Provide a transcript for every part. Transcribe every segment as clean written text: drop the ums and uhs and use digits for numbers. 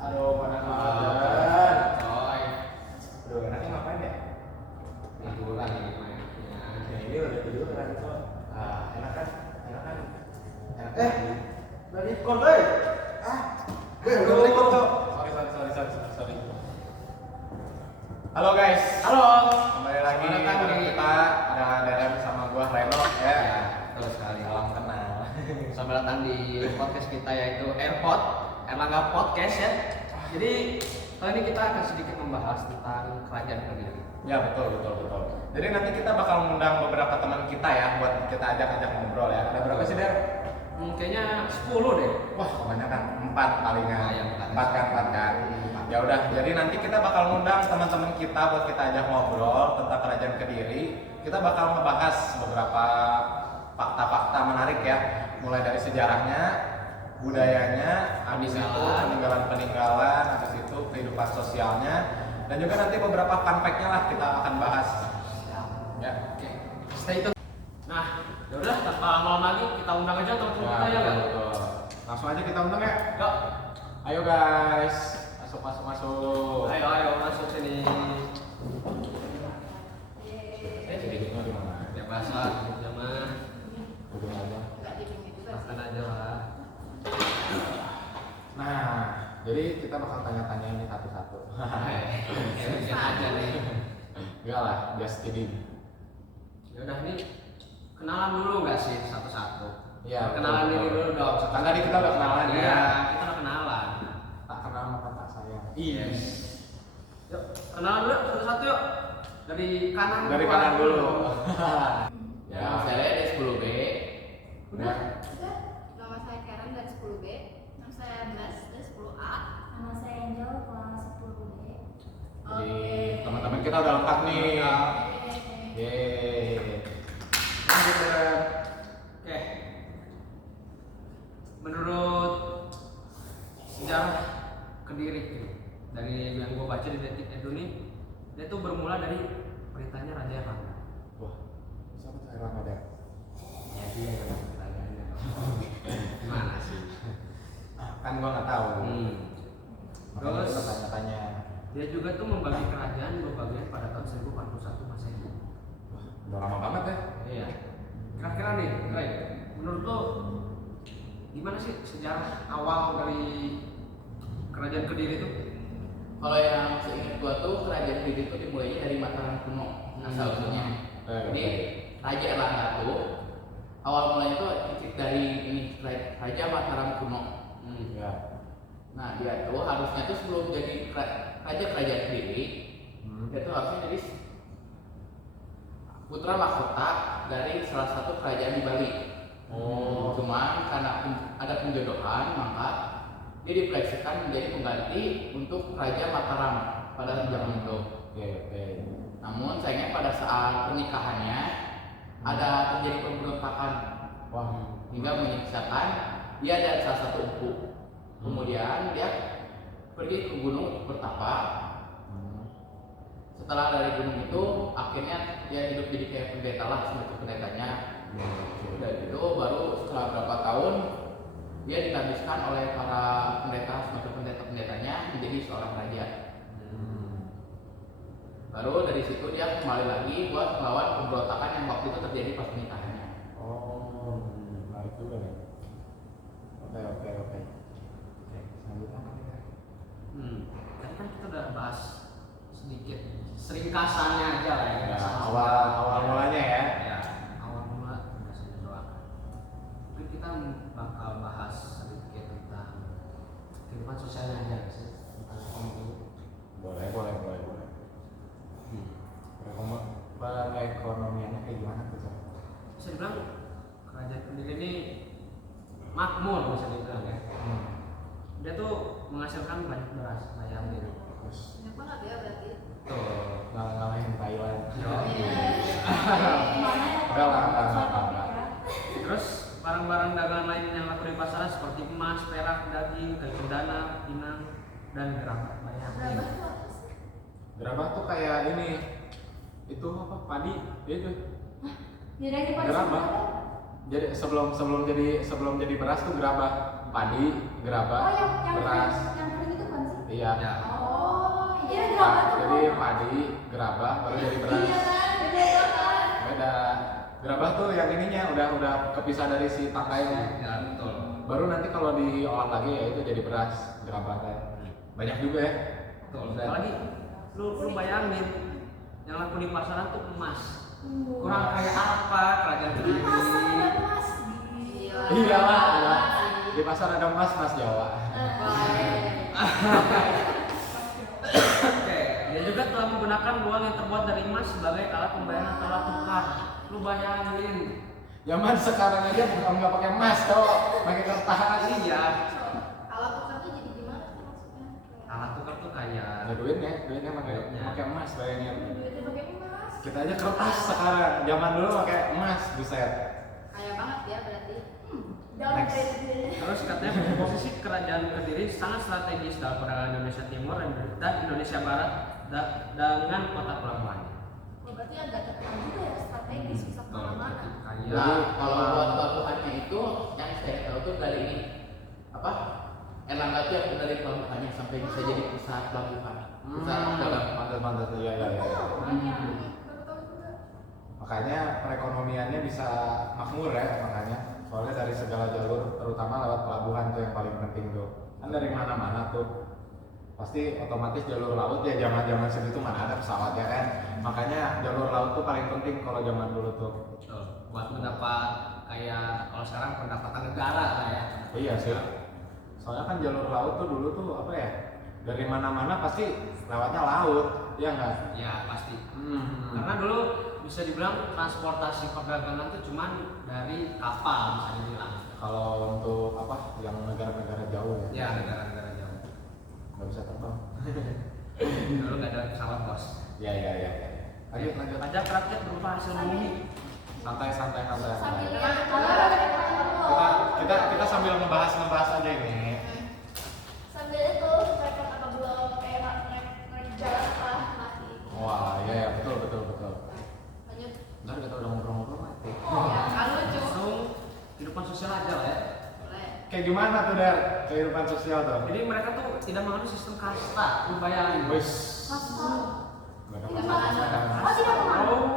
Aduh, mana Coy. Aduh, enaknya ngapain ya? Liburan ini main. Ya, ini udah tiduran kok. Enak kan? Enak. Udah record, deh. Udah record kok. Sorry. Halo guys. Halo. Kembali lagi Selamat datang dengan di- kita ada Deren sama gua Reno ya. Ya, betul sekali. Salam kenal. Selamat datang di podcast kita yaitu Airpod, Erlangga Podcast ya. Jadi kali ini kita akan sedikit membahas tentang kerajaan Kediri. Ya betul. Jadi nanti kita bakal mengundang beberapa teman kita ya buat kita ajak ngobrol ya. Ada berapa sih Der? Kayaknya 10 deh. Wah kebanyakan 4 palingan. Nah, yang empat. 4 kan. Ya udah. Jadi nanti kita bakal ngundang teman-teman kita buat kita ajak ngobrol tentang kerajaan Kediri. Kita bakal ngebahas beberapa fakta-fakta menarik ya. Mulai dari sejarahnya, budayanya, habis itu peninggalan, habis itu kehidupan sosialnya, dan juga nanti beberapa fun fact-nya lah kita akan bahas. Ya. Oke, stay tune. Nah, yaudah tanpa lama lagi kita undang aja teman-teman kita ya kan? betul. Langsung aja kita undang ya. Yuk. Ayo guys, masuk. Ayo masuk sini. Duduknya di mana? Ya bahasa zaman Duduk aja. makan aja lah. Nah, jadi kita bakal tanya-tanya ini satu-satu. Bikin aja nih. Enggak lah, just kidding. Ya udah nih kenalan dulu nggak sih satu-satu? Iya, Kenalan betul. diri dulu dong. Kan tadi kita udah kenalan Iya, ya. kita udah kenalan. Tak kenal maka tak sayang. Yes. Yuk kenalan dulu satu-satu yuk. Dari kanan. Dari kanan dulu. Ya, saya dari 10B. Udah. Nama saya Karen dari 10B. Nama saya Bas dari 10A. Nama saya Angel, kelas 10B. Jadi teman-teman kita udah lengkap nih. Yeay. Lanjut Deren. Oke. Menurut sejarah Kediri dari yang gue baca di Detik Edu nih, dia tuh bermula dari perintahnya Raja Erlangga. Wah, siapa tuh Erlangga Der? Ya dia yang perintahnya. Gimana sih? Kan gua nggak tahu. Makanya Terus kita tanya-tanya. dia juga tuh membagi kerajaan dua bagian pada tahun 1041 Masehi. Udah lama banget ya. Iya. Kira-kira nih, Ray, menurut lo gimana sih sejarah awal dari kerajaan Kediri itu? Kalau yang seingat gua tuh kerajaan Kediri itu dimulainya dari Mataram kuno asal usulnya. Jadi Raja Erlangga tuh awal mulanya tuh titik dari ini Raja Mataram kuno. Ya. Nah dia tuh harusnya tuh sebelum jadi raja kerajaan Kediri, dia tuh harusnya jadi putra mahkota dari salah satu kerajaan di Bali. Cuman karena ada penjodohan maka dia dipleksikan menjadi pengganti untuk Raja Mataram pada zaman itu. Oke. Namun sayangnya pada saat pernikahannya ada terjadi pemberontakan Wah. hingga menyiksakan dia dan salah satu empu. Kemudian dia pergi ke gunung untuk bertapa. Setelah dari gunung itu akhirnya dia hidup jadi kayak pendeta lah sebagai pendetanya. Dan itu baru setelah berapa tahun dia dihabiskan oleh para pendeta sebagai pendeta-pendetanya menjadi seorang raja. Baru dari situ dia kembali lagi buat melawan pemberontakan yang waktu itu terjadi pas pernikahannya. Menarik juga nih. Oke. Selanjutnya apa nih? Tadi kan kita udah bahas sedikit seringkasannya aja lah ya. Ya, awal mulanya ya. Ya, awal mula ringkasannya doang. Mungkin kita bakal bahas sedikit tentang kehidupan sosialnya aja nggak sih tentang ekonomi. Boleh. Perekonomiannya kayak gimana tuh? Cak? Bisa dibilang kerajaan Kediri ini makmur bisa dibilang ya. Dia tuh menghasilkan banyak beras bayam gitu. Terus Banyak banget ya berarti. Tuh. ngalahin Thailand. Mana ya? Enggak lah. Terus barang-barang dagangan lain yang laku di pasaran seperti emas, perak, daging, kayu cendana, pinang, dan gerabah bayam. Berapa tuh apa sih? Gerabah tuh kayak ini. Itu apa? Padi. Itu. Bedanya pada Gerabah. sebelah. Jadi sebelum jadi beras tuh gerabah. Padi, gerabah, Oh yang beras. yang kering itu kan sih? Iya. Ya. Oh, iya gerabah tuh. Jadi padi, gerabah, baru jadi beras. Iya kan, beda kan. Beda. Gerabah tuh yang ininya udah kepisah dari si tangkainya. Ya betul. Baru nanti kalau diolah lagi ya itu jadi beras, gerabah teh. Banyak juga ya. Betul. Dan- Apalagi lu bayangin yang laku di pasaran tuh emas. Kurang kayak apa kerajaan Kediri? Masa ada emas? Gila. Iyalah, ada. Di pasar ada emas, Mas Jawa. Oke, dia juga telah menggunakan uang yang terbuat dari emas sebagai alat pembayaran tolak tukar. Lu bayangin. Zaman sekarang aja bukan nggak pakai emas, tuh, pakai kertas. Iya. Kalau tukar tuh jadi gimana sih maksudnya? Alat tukar tuh kayak Ada duitnya pakai emas, bayangin. Duitnya pakai emas. Kita aja kertas sekarang, zaman dulu pakai emas, buset. Kaya banget ya berarti. Jangan Next. beda-beda. terus katanya posisi kerajaan Kediri sangat strategis dalam perdagangan Indonesia Timur dan Indonesia Barat dengan kota pelabuhannya. Oh, berarti agak terkenal juga ya, strategis bisa kemana-mana. Kayak Nah, kalau buat pelabuhannya itu yang saya tahu tuh dari ini apa? Erlangga tuh yang dari pelabuhannya sampai bisa jadi pusat pelabuhan. Pusat dagang. Mantas, iya. Makanya perekonomiannya bisa makmur ya, makanya. Soalnya dari segala jalur, terutama lewat pelabuhan tuh yang paling penting tuh. Kan dari mana-mana tuh. Pasti otomatis jalur laut ya, zaman segitu mana ada pesawat ya kan. Makanya jalur laut tuh paling penting kalau zaman dulu tuh. betul. Buat mendapat kayak kalau sekarang pendapatan negara lah ya. Iya sih. Soalnya kan jalur laut tuh dulu tuh apa ya? Dari mana-mana pasti lewatnya laut, iya nggak? Ya pasti. Hmm. Karena dulu bisa dibilang transportasi perdagangan tuh cuman dari kapal bisa dibilang. Kalau untuk apa? Yang negara-negara jauh ya? Ya negara-negara jauh. Nggak bisa terbang. Dulu nggak ada pesawat bos. Iya. Lanjut. Pajak rakyat berupa hasil bumi. Santai. Sambil Kita lihat kita sambil ngebahas aja ini. sambil itu rekod apa belum kayak naik jalan apa masih. Wah, iya betul. Lanjut. Ntar kita udah ngobrol-ngobrol mati. Ya, kalau lucu. Langsung kehidupan sosial aja lah ya. Boleh. Kayak gimana tuh Der? Kehidupan sosial tuh? Jadi mereka tuh tidak menganut sistem kasta. Lu bayangin. Wis. Kasta. Gak ada Tidak masalah. Oh, tidak menganut. Oh,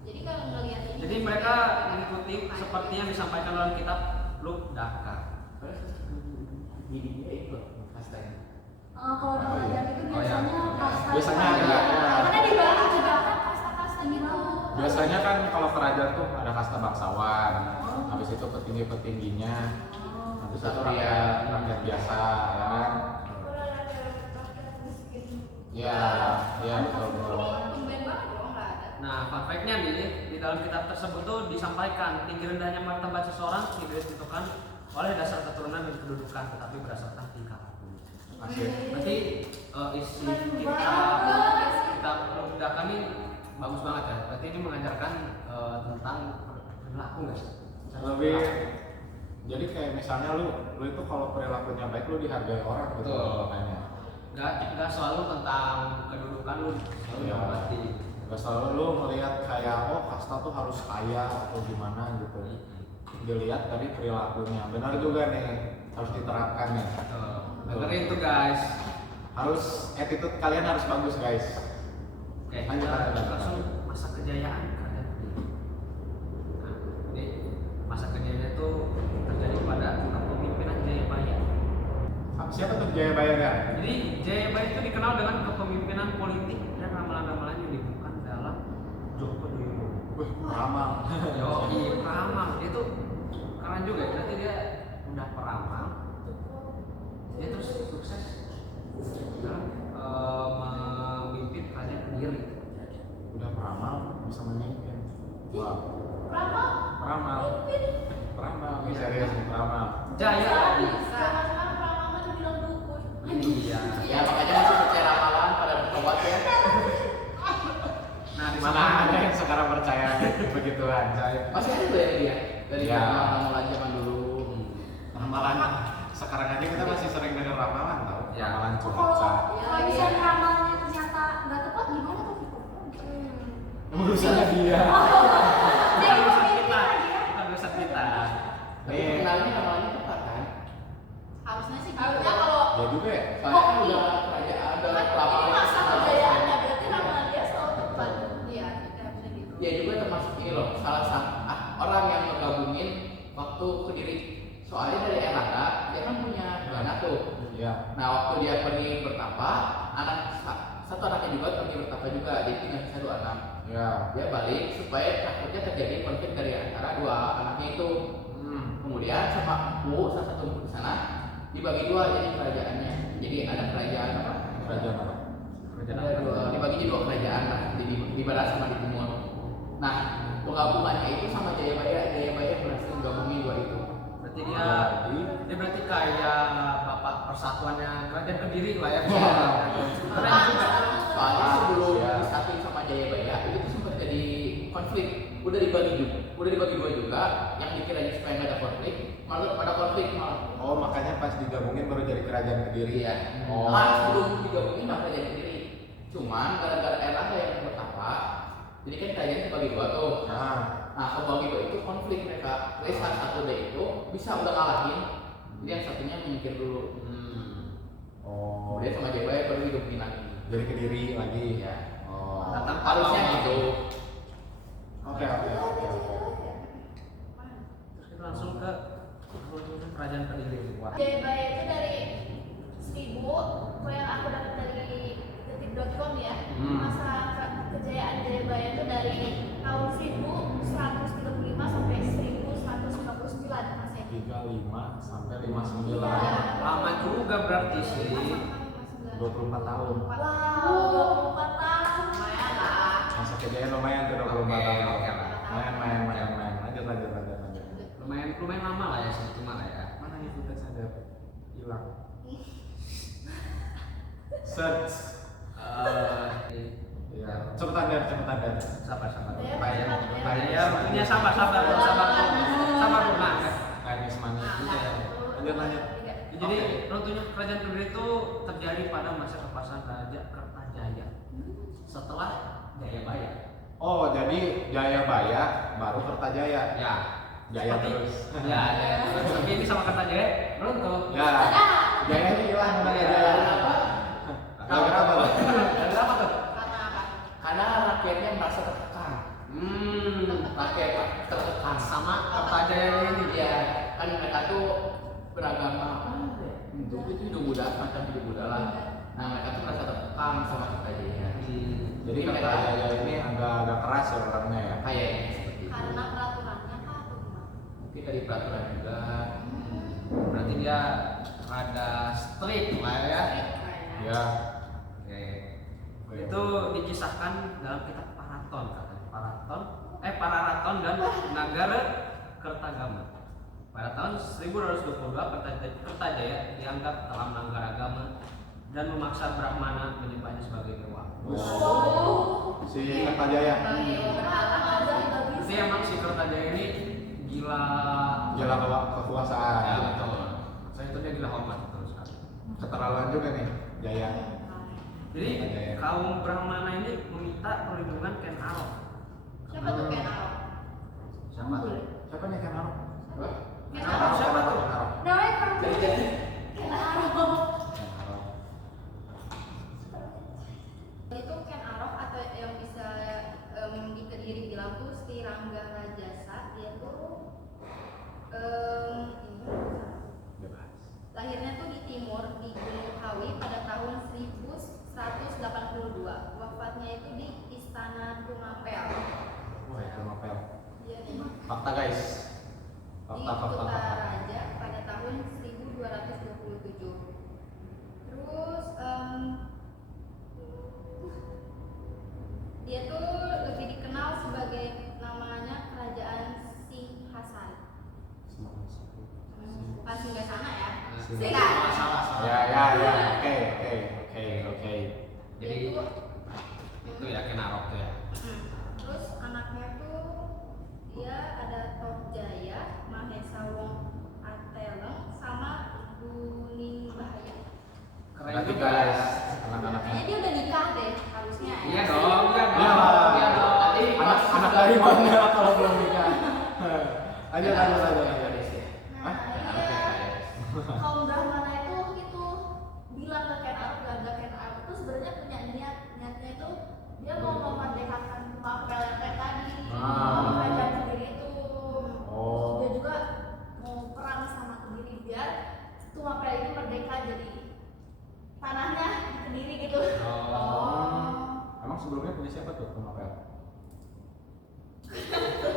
Jadi kalau ngelihat ini. jadi mereka mengikuti seperti yang disampaikan dalam kitab Luk Daka. Dia itu kastanya. Kalau di kerajaan itu Oh, iya. biasanya kasta. Biasanya ada. Karena di Bali juga kan kasta-kasta gitu. Biasanya kan kalau kerajaan tuh ada kasta bangsawan. Habis itu petingginya. Habis itu rakyat biasa, ya kan? Iya betul. Tumben banget dong nggak ada. Nah, fun fact-nya nih, di dalam kitab tersebut tuh disampaikan tinggi rendahnya martabat seseorang tidak ditentukan oleh dasar keturunan dan kedudukan, tetapi berdasarkan tingkah laku. Asik. Berarti isi kitab Luk-Daka ini bagus banget ya. Berarti ini mengajarkan tentang perilaku nggak sih? Lebih jadi kayak misalnya lu itu kalau perilakunya baik lu dihargai orang gitu Betul. makanya. Nggak selalu tentang kedudukan lu, selalu Iya. berarti. Gak selalu lu melihat kayak oh kasta tuh harus kaya atau gimana gitu. Dilihat dari perilakunya. Benar juga nih, harus diterapkan nih. Dengerin tuh guys. Harus attitude kalian harus bagus guys. Oke, Lanjut, kita lanjut. langsung masa kejayaan kerajaan Kediri. Nah, ini masa kejayaan itu terjadi pada kepemimpinan Jayabaya. Siapa tuh Jayabaya ya? Jadi Jayabaya itu dikenal dengan kepemimpinan politik dan ramalan-ramalan yang dibutuhkan dalam Joko Driono. Wih, ramal. Yoi, peramal. Dia tuh keren juga ya. Berarti dia udah peramal. Dia terus sukses dalam memimpin kerajaan Kediri. Udah peramal bisa memimpin. Wah, Berapa? peramal. Peramal, ini serius nih peramal. Jaya lagi. Sekarang peramal dibilang dukun. Iya. Ya makanya masih percaya ramalan pada bertobat ya. Nah, di Mana sana ada yang sekarang percaya begituan? Masih ada ya dia dari Ya. ramalan zaman dulu. Ramalan sekarang aja kita masih sering dengar ramalan tau? Ya. Ramalan Kalau cuaca. misalnya ramalnya ternyata nggak tepat gimana tuh? Urusannya dia. Jadi urusan pemimpin kita. lagi ya. Bukan urusan kita. Tapi Nih. kenalnya ramalannya tepat kan? Harusnya sih gitu. Harusnya kalau Ya juga ya. Soalnya kan udah kerajaan udah Kan lama. ini masa kejayaannya berarti ramalan dia selalu tepat. Iya, kita bisa gitu. Ya juga termasuk ini loh, salah satu orang yang ngegabungin waktu Kediri. Soalnya dari Erlangga dia kan punya anak tuh. Iya. Nah waktu dia pergi bertapa, satu anaknya juga pergi bertapa juga, jadi tinggal sisa 2 anak. Iya. Dia balik supaya takutnya terjadi konflik dari antara 2 anaknya itu. Kemudian sama empu, salah satu empu di sana dibagi 2 jadi kerajaannya. Jadi ada kerajaan apa? Kerajaan apa? Dibagi jadi 2 kerajaan lah, jadi di barat sama di timur. Nah penggabungannya itu sama Jayabaya berhasil menggabungi 2 itu. Berarti dia berarti kayak bapak persatuannya kerajaan Kediri lah ya. Keren juga. Soalnya sebelum Ya. disatuin sama Jayabaya itu tuh sempat jadi konflik. Udah dibagi 2 juga, yang dikiranya supaya nggak ada konflik, malah pada konflik malah. Oh, makanya pas digabungin baru jadi kerajaan Kediri. Iya. Oh. Sebelum digabungin mah kerajaan Kediri. Cuman gara-gara Erlangga yang bertapa, jadi kan kerajaan dibagi 2 tuh. Nah, kebagi 2 itu konflik mereka. Jadi salah satu dari itu bisa udah ngalahin, jadi yang satunya menyingkir dulu. Oh. Kemudian sama Jayabaya baru hidupin lagi. Jadi Kediri lagi. Iya. Oh. Datang Harusnya gitu. Oke. Terus kita langsung ke kerajaan Kediri. Wah. Jayabaya itu dari 1000, kalau yang aku dapat dari detik.com ya, masa kejayaan Jayabaya itu dari tahun 1135 sampai 1159 Masehi. 35 sampai 59. Iya. Lama juga berarti sih. 24 tahun. Wow, 24 tahun. Lumayan lah. Masa kejayaan lumayan tuh 24 Oke, tahun. oke lah. Main. Lanjut. Lumayan lama lah ya segitu mah lah ya. Mana itu tes ada hilang. Search. Ya, cepetan deh. Sabar. Ya, Bayar. cepat, ya. Ya, waktunya sabar. Sabar Nah. Kayak semani. Lanjut. Jadi runtuhnya kerajaan Kediri itu terjadi pada masa kekuasaan Raja Kertajaya setelah Jayabaya. Oh, jadi Jayabaya baru Kertajaya. Ya. Jaya Seperti- terus. Ya. Tapi ini sama Kertajaya runtuh. Ya. Jaya ini hilang udah Iya. Jaya. Gara-gara apa? Gara-gara apa tuh? Karena apa? Karena rakyatnya merasa tertekan. Rakyat tertekan Sama Kertajaya ini. ya kan mereka tuh beragama Hindu itu hidup Buddha, macam hidup Buddha lah. Nah mereka tuh merasa tertekan sama Kertajaya. Jadi Kertajaya ini agak keras ya orangnya ya. Kayaknya seperti itu. Karena peraturannya kah atau gimana? Mungkin dari peraturan juga. Berarti dia rada strict lah ya. Ya. Oke. Itu dikisahkan dalam kitab Paraton katanya. Pararaton dan Nagara Kertagama. Pada tahun 1222 Kertajaya dianggap telah melanggar agama dan memaksa Brahmana menyembahnya sebagai dewa. Wow. Si Kertajaya. Jadi emang si Kertajaya ini gila. Gila kekuasaan. Ya betul. Saya itu dia gila hormat terus kan. Keterlaluan juga nih Jaya. Jadi kaum Brahmana ini meminta perlindungan Ken Arok. Siapa tuh Ken Arok? Siapa tuh? Siapa nih Ken Arok? Ken Arok Arok. siapa tuh? Ken Arok. Namanya Prabu. Jadi Ken Arok. Itu Ken Arok atau yang bisa di Kediri bilang tuh Sri Rangga Rajasa. Dia tuh lahirnya tuh di timur di Gunung Kawi pada tahun 1182. Wafatnya itu di Istana Tumapel. Wah, itu novel. Dia di Fakta guys. Kota Raja pada tahun 1227. Terus dia tuh lebih dikenal sebagai namanya Kerajaan Singhasan. Bukan Singgasana ya. Singgasana. Salah. Ya. Oke. Jadi itu ya Ken Arok tuh ya. Terus anaknya tuh dia ada Torjaya, Mahesa Wong Ateleng, sama Duning Bahaya. Keren Berarti juga. guys, anak-anaknya. Kayaknya dia udah nikah deh harusnya. Iya dong. Iya dong. Nanti Anak dari mana kalau belum nikah? Lanjut. Nah, Hah? iya. Kaum Brahmana itu bilang sebelumnya punya siapa tuh novel?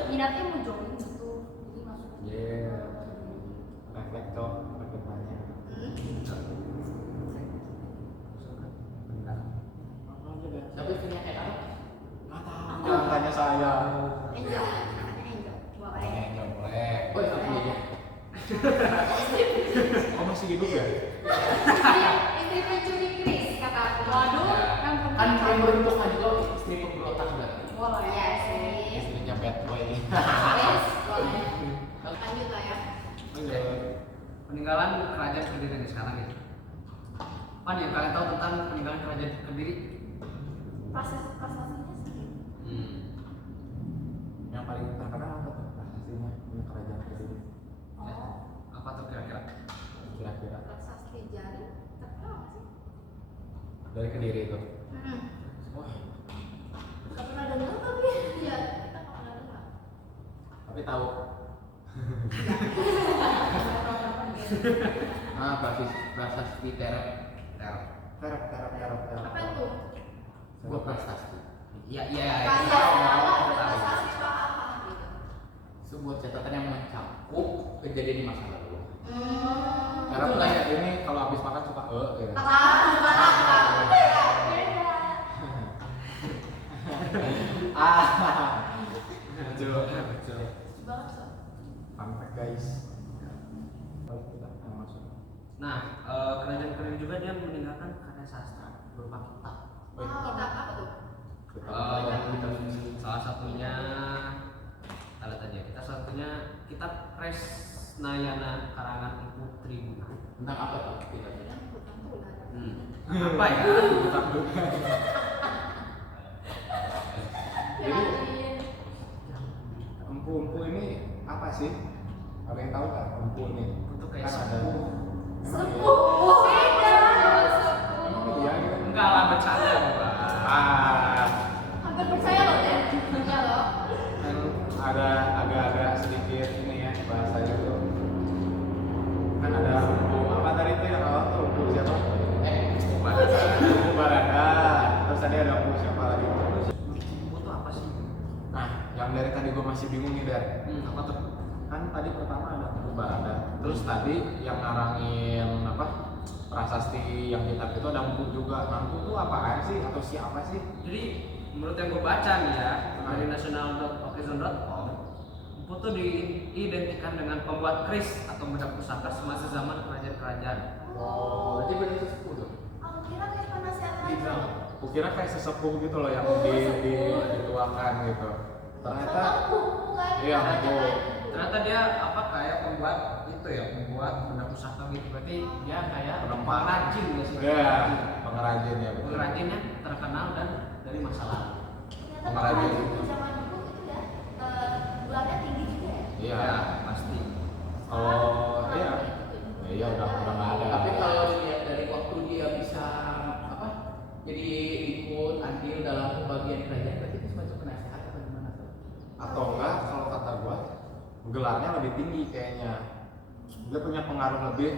Minatnya mau jogging gitu, jadi masuk. Iya. Reflektor, reflektornya. Tapi punya Arab? Jangan tanya saya. Angel, katanya Angel. Boleh. Nggak boleh. Oh itu punya dia. Oh masih hidup ya? Istri pencuri Chris kata aku. Waduh, Kan yang beruntung juga istri pemberontak berarti. boleh ya sih. Istrinya bad boy. Yes, boleh. Lanjut lah ya. Peninggalan kerajaan Kediri nih sekarang nih. Apa nih yang kalian tahu tentang peninggalan kerajaan Kediri? prasasanya sih. Yang paling terkenal apa tuh? Pastinya punya kerajaan Kediri. Oh, Apa tuh kira-kira? Kira-kira Prasasti Jari terkenal nggak sih? dari Kediri itu. Wah, nggak pernah dengar tapi ya kita nggak pernah dengar. tapi tahu. Prasasti terep. Terap. Apa itu? Gua prasasti. Iya iya. Prasasti apa gitu. Sebuah catatan yang mencakup kejadian di masa lalu. Terap Itu kayak ini kalau habis makan suka gitu. Betul. Banget so. Fun fact guys. Kalau kita masuk. Nah, kerajaan Kediri juga dia meninggalkan karya sastra berupa kitab. Kitab apa tuh? Salah satunya kita lihat aja. Kita satunya kitab Kresnayana karangan Ibu Tribuna. Tentang apa tuh kitabnya? Apa ya? Empu ini apa sih? Ada yang tahu nggak empu ini? Itu kayak Kan ada. sepuh. Sepuh. Emang iya gitu. Enggak lah bercanda, Pak. Hampir percaya loh ya. Iya loh. Kan ada agak-agak sedikit ini ya bahasanya tuh. Kan ada empu apa tadi itu yang awal tuh empu siapa? Empu Barada. Terus tadi ada empu siapa lagi? Ibu tuh apa sih? Nah, yang dari tadi gue masih bingung nih Der. Apa tuh? Kan tadi pertama ada empu Barada. Terus tadi yang ngarangin apa? Prasasti yang kitab itu ada empu juga. Nah, empu tuh apaan sih atau siapa sih? Jadi menurut yang gue baca nih ya dari national.oxygen.com, empu tuh diidentikan dengan pembuat keris atau benda pusaka semasa zaman kerajaan-kerajaan. Oh, berarti benar sesepuh tuh. Aku kira kayak penasehat raja. Kukira kayak sesepuh gitu loh yang dituakan gitu. Ternyata Bukan. iya empu. Ternyata dia apa kayak pembuat itu ya, pembuat benda pusaka gitu. Berarti dia kayak Penempat. pengrajin nggak sih? Iya, pengrajin ya betul. Pengrajinnya terkenal dan dari masa lalu. Ternyata Pengrajin. pengrajin di zaman dulu itu ya gelarnya tinggi juga ya. Iya. Ya, pasti. Oh iya. Ya, iya udah nggak ada. Tapi kalau dilihat dari waktu dia bisa apa? Jadi ikut andil dalam pembagian kerajaan, berarti itu semacam penasehat atau gimana tuh? Atau enggak kalau kata gua gelarnya lebih tinggi kayaknya. Dia punya pengaruh lebih.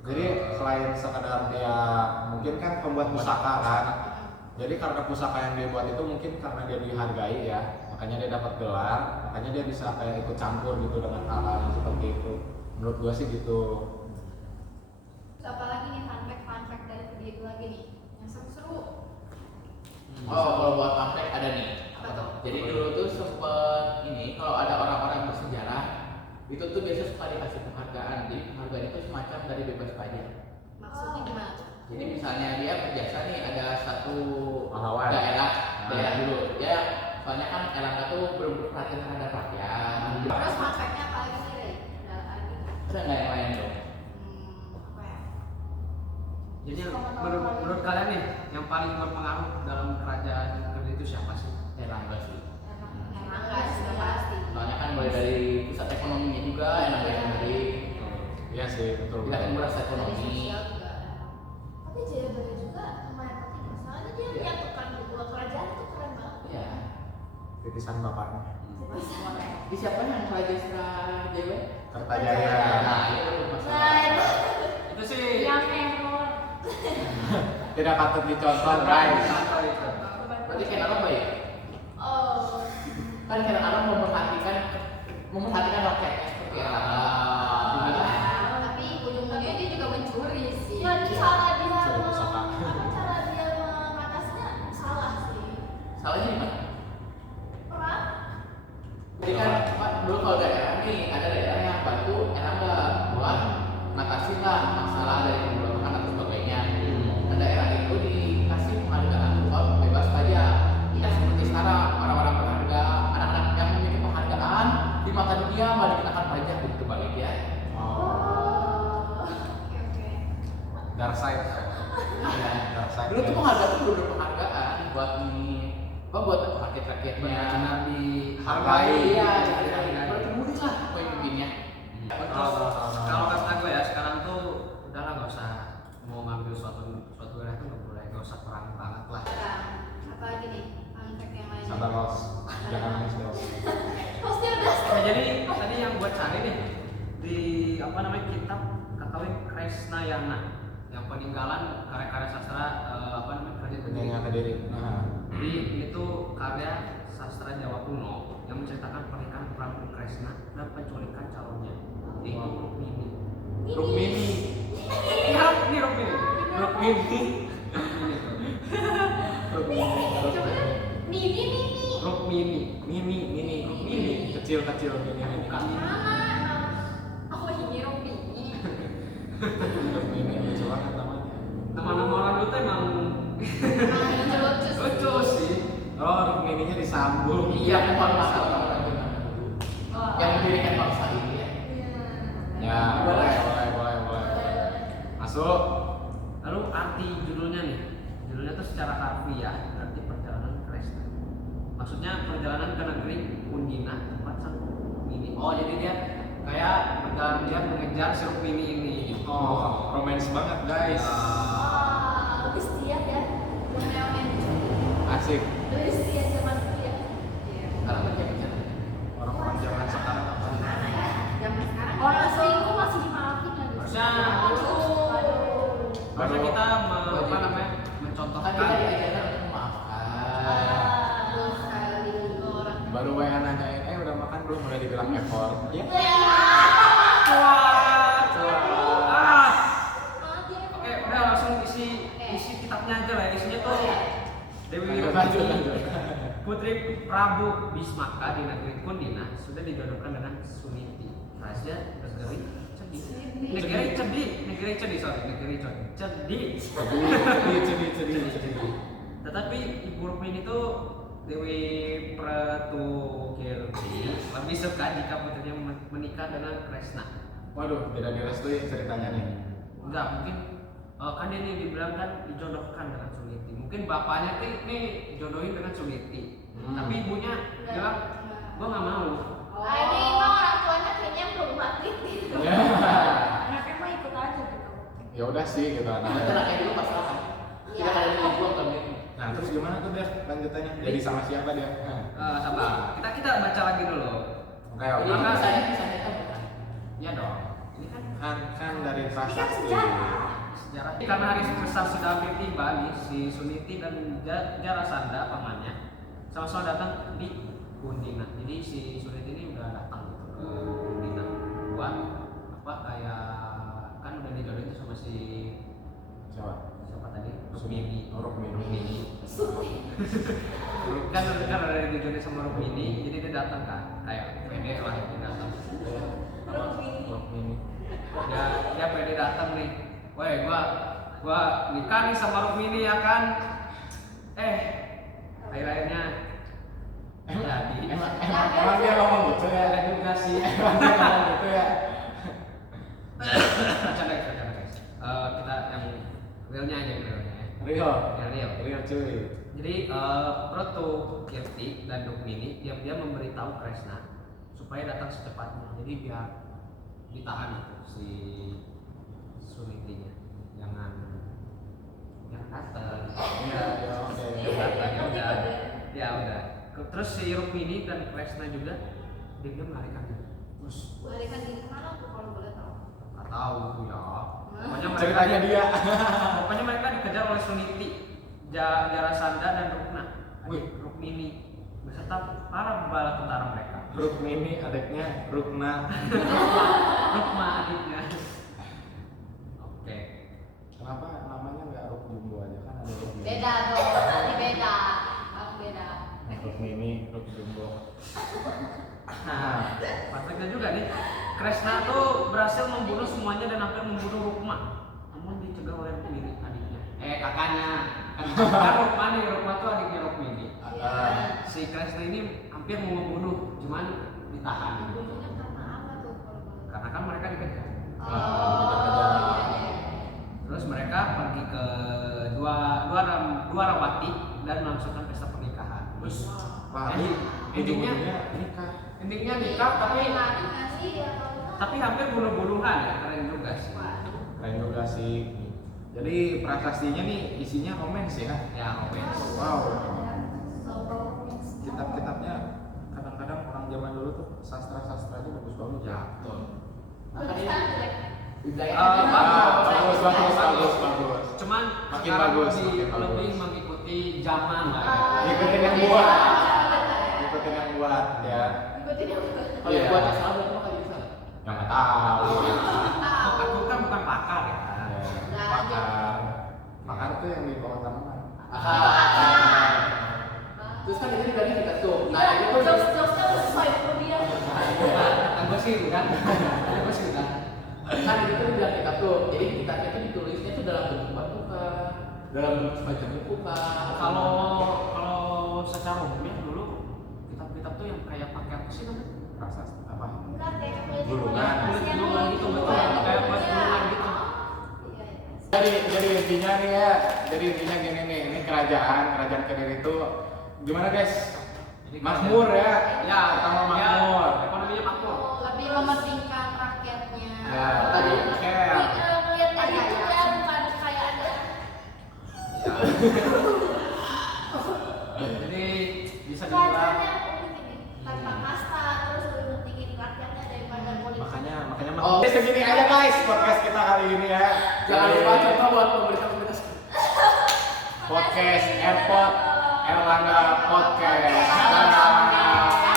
Jadi selain sekadar dia mungkin kan pembuat pusaka kan. Jadi karena pusaka yang dia buat itu mungkin karena dia dihargai ya, makanya dia dapat gelar, makanya dia bisa kayak ikut campur gitu dengan hal-hal yang seperti itu. Menurut gua sih gitu. Terus apa lagi nih fun fact dari video itu lagi nih yang seru-seru. Oh, kalau buat praktek ada nih. Apa tuh? Jadi dulu tuh sempet ini kalau ada orang-orang bersejarah itu tuh biasa suka dikasih penghargaan. Jadi penghargaan itu semacam dari bebas pajak. Maksudnya gimana tuh? Jadi misalnya dia berjasa nih ada satu Pahlawan. daerah dulu. Ya, soalnya kan Erlangga tuh belum perhatian terhadap rakyat. Terus fun fact-nya apa lagi sih Rey? Ada lagi nggak? Ada nggak yang lain dong? Apa ya? Jadi menurut kalian nih yang paling berpengaruh dalam kerajaan Kediri itu siapa sih? Erlangga sih. Erlangga sudah pasti. Soalnya kan mulai dari pusat ekonominya juga Erlangga sendiri. Iya sih betul. Tidak menguras Dari ekonomi. sosial juga ada. Tapi Jayabaya juga lumayan penting. Soalnya dia menyatukan dua kerajaan itu keren banget. Iya. Titisan bapaknya. Di siapa yang Raja Jawa? Kertajaya. Nah, itu Nah, masalah. Itu sih yang error. Tidak patut dicontoh guys. contoh itu. Berarti Berarti Ken Arok baik. Oh, Kan Ken Arok memperhatikan rakyatnya seperti apa. Tapi ujung-ujungnya dia juga mencuri sih. ya cara dia Cari pusaka. cara dia mengatasinya salah sih. Salahnya di mana? Perang? Jadi kan Pak, dulu kalau daerah nih ada daerah yang bantu Erlangga buat ngatasin lah masalah dari pemberontakan atau sebagainya. Dan daerah itu dikasih penghargaan soal bebas pajak. Iya. Dan seperti sekarang orang-orang berharga, anak-anak yang memiliki penghargaan di mata dunia malah dikenakan pajak begitu balik ya. Oh. Oke. Dark side. Iya. Dark side. Dulu tuh penghargaan tuh bener penghargaan buat nih apa buat rakyat-rakyatnya. benar-benar Hargai. Iya, berarti murid lah pemimpinnya. Terus kalau kata gue ya sekarang tuh udahlah nggak usah mau ngambil suatu wilayah tuh nggak usah perang banget lah. Apa lagi nih? Antek yang lain. Sabar los. Jangan nangis dong. Pasti udah Nah, jadi tadi yang gue cari nih di apa namanya kitab Katolik Kresnayana yang peninggalan karya-karya sastra apa namanya kerajaan Kediri. Penyanyi Kediri. Nah. Jadi itu karya sastra Jawa kuno yang menceritakan pernikahan Prabu Kresna dan penculikan calonnya yaitu Rukmini. Rukmini. Ini Rukmini. Rukmini. coba deh. Mini. Rukmini. Mini. Kecil mini. Bukan. Aku ini Robi. Rukmini lucu banget namanya. Nama-nama orang dulu tuh emang Lucu-lucu. lucu sih. Oh, Rukmininya disambung. Iya, kan bangsa orang zaman dulu. Yang mendirikan bangsa ini ya. Ya, boleh. Masuk. Lalu arti judulnya nih, judulnya tuh secara harfiah berarti perjalanan Kresna. Maksudnya perjalanan ke negeri Undina tempat sang Rukmini. Oh jadi dia kayak perjalanan dia mengejar si Rukmini ini. Gitu. Oh, romance banget guys. Wah, lebih setia ya. Asik. Lebih setia zaman dulu ya. Sekarang macam-macam. Orang-orang zaman sekarang apa? Mana ya? Zaman sekarang. Orang selingkuh masih dimaafin lagi. Harusnya harusnya kita apa namanya Kan mencontohkan. kita diajarkan untuk memaafkan. Terus saling orang. Baru WA nanyain, udah makan belum? Udah dibilang effort. Ya. Ah, oke udah langsung isi kitabnya aja lah. Isinya tuh Dewi Lanjut. Putri Prabu Bismaka di negeri Kundina sudah dijodohkan dengan Suniti, raja negeri Cedi. Negeri Cedi. Sedih. Tetapi Ibu Rukmini itu Dewi Pratukirti lebih suka jika putrinya menikah dengan Kresna. Waduh, tidak direstui ceritanya nih. Enggak, mungkin kan dia nih dibilang kan dijodohkan dengan Suniti. Mungkin bapaknya nih jodohin dengan Suniti. Tapi ibunya bilang, gua nggak mau. Nah, ini emang orang tuanya kayaknya belum mati. Ya. Anaknya mah ikut aja gitu. Ya udah sih gitu Nah, anaknya. itu anaknya dulu pasangan. Tidak ada yang dibuang kan ini. Nah, terus gimana tuh dia lanjutannya? Jadi sama siapa dia? Sabar, kita baca lagi dulu. Oke. Ini Maka- kisahnya kan bukan. Ya dong. Ini kan Kan dari Ini kan prasasti. sejarah. sejarah. Karena hari besar sudah hampir tiba nih, si Suniti dan Jarasandha pamannya sama-sama datang di Undina. Jadi si Suniti ini udah datang gitu ke Undina buat apa kayak kan udah dijodohin sama si siapa tadi? Rukmini. Rukmini. Kan udah dijodohin sama Rukmini, jadi dia datang kan kayak pede lah dia datang. Rukmini. Dia pede datang nih. Woi, gua nikah nih sama Rukmini ya kan. Akhir-akhirnya jadi. Emang dia ngomong gitu ya? Ada juga sih. Emang dia ngomong gitu ya? Bercanda guys. Kita yang realnya aja Rio. Real. Cuy. Jadi Proto Kirti dan Rukmini diam-diam memberitahu Kresna supaya datang secepatnya. Jadi biar ditahan gitu si Sunitinya. Jangan datang. Iya, oke. Ya udah. Terus si Rukmini dan Kresna juga dia melarikan diri. Terus Melarikan diri kemana tuh kalau boleh tahu? nggak tahu ya. Pokoknya Ceritanya dia. Pokoknya mereka dikejar oleh Suniti, Jarasandha dan Rukna. Wih, Rukmini beserta para bala tentara mereka. Rukmini adiknya Rukna. Rukma adiknya. Oke. Kenapa namanya nggak Ruk Jumbo aja kan ada Rukmini? Beda dong, tadi beda. Bang beda. Rukmini, Ruk Jumbo. Nah, fakta juga nih. Kresna tuh berhasil membunuh semuanya dan hampir membunuh Rukma. Namun dicegah oleh Rukmini adiknya. Kakaknya. Kan Rukma nih, Rukma tuh adiknya Rukmini. Si Kresna ini hampir mau membunuh, cuman ditahan. Bunuhnya karena apa tuh kalau boleh? Karena kan mereka dikejar. Oh, iya. Terus mereka pergi ke dua Rawati dan melangsungkan pesta pernikahan. Terus Wah, intinya nikah. intinya nikah tapi Menarik nggak sih ya kalau tapi hampir bunuh-bunuhan ya, keren juga sih. Keren juga sih. Jadi prasastinya nih isinya romance ya. Ya, romance. Wow. so Kitab-kitabnya kadang-kadang orang zaman dulu tuh sastra-sastranya bagus banget ya. Betul. Tulisan jelek. Bagus. Cuman Makin sekarang bagus, lebih, makin bagus. lebih mengikuti zaman lah ya. Ngikutin yang buat. Ngikutin yang buat ya. Ikutin yang Kalau yang buat salah berarti mah kayak salah. Yang nggak tahu. Aku kan bukan pakar ya. Pakar. Pakar tuh yang di bawah tanaman. Terus kan ini tadi kita tuh. Nah, itu tuh jokes-jokesnya sesuai dia. Aku sih udah. Aku sih udah. kan itu tuh bilang kita tuh. Jadi kitabnya tuh ditulisnya tuh dalam bentuk batu kah? Dalam bentuk semacam buku kah? Kalau secara umumnya dulu kitab-kitab tuh yang kayak pakai apa sih namanya? Prasasti apa? Enggak kayak Gulungan. Gulungan gitu, betul. Kayak buat gulungan gitu. Jadi intinya nih ya, jadi intinya gini nih, ini kerajaan Kediri itu gimana guys? Jadi Makmur ya, Ya, pertama ya, makmur. ekonominya makmur. lebih mementingkan rakyatnya. Ya, Tadi care. Ngeliat dari itu ya, bukan kekayaannya. Jadi bisa dibilang Kekayaannya unik ini. Tanpa kasta, terus lebih pentingin rakyatnya daripada politik. Makanya Oh. segini aja guys podcast kita kali ini ya. jangan lupa contoh buat pemerintah-pemerintah. Podcast Airport Erlangga Podcast. Dadah. Dadah.